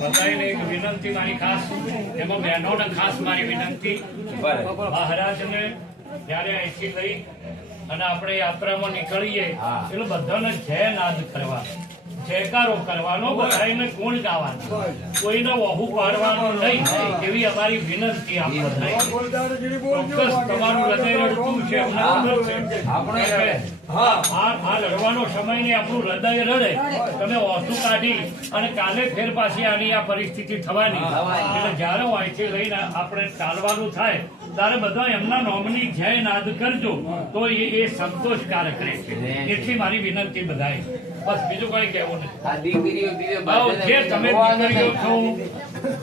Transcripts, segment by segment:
બધાને એક વિનંતી મારી ખાસ એમાં બહેનોને ખાસ મારી વિનંતી. મહારાજને જ્યારે અહીંથી લઈ અને આપણે યાત્રામાં નીકળીએ એટલે બધાને જય નાદ કરવા. જયકારો કરવાનો બધાને ગુણ ગાવાનો. કોઈને વહુ પાડવાનો નહીં. એવી અમારી વિનંતી ચોક્કસ તમારું હૃદય રડતું છે અમને ખબર છે. આપણે હા. આ આ લડવાનો સમય ને આપણું હૃદય રડે. તમે ઓછું કાઢી અને કાલે ફેર પાછી આની આ પરિસ્થિતિ થવાની. એટલે જ્યારે અહીંથી લઈને આપણે ચાલવાનું થાય ત્યારે બધા એમના નોમની જય નાદ કરજો. તો એ એ સંતોષકારક રહેશે. એટલી મારી વિનંતી બધાય બસ બીજું કઈ કહેવું નથી. જે તમે છો.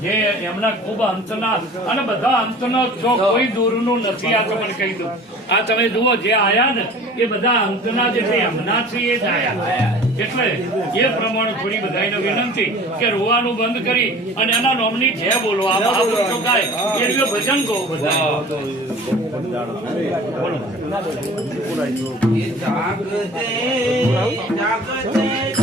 જે એમના ખૂબ અંતના અને બધા અંતનો છો કોઈ દૂરનું નથી આ તમને કહી દઉં. આ તમે જુઓ જે આયા ને એ બધા અંતના જે છે એમના છે એ જ આયા. એટલે એ પ્રમાણે થોડી બધાને વિનંતી કે રોવાનું બંધ કરી અને એના નોમની જે બોલો આ મહાપુરુષો ગાય એ રીતે ભજન કહો બધા. બોલો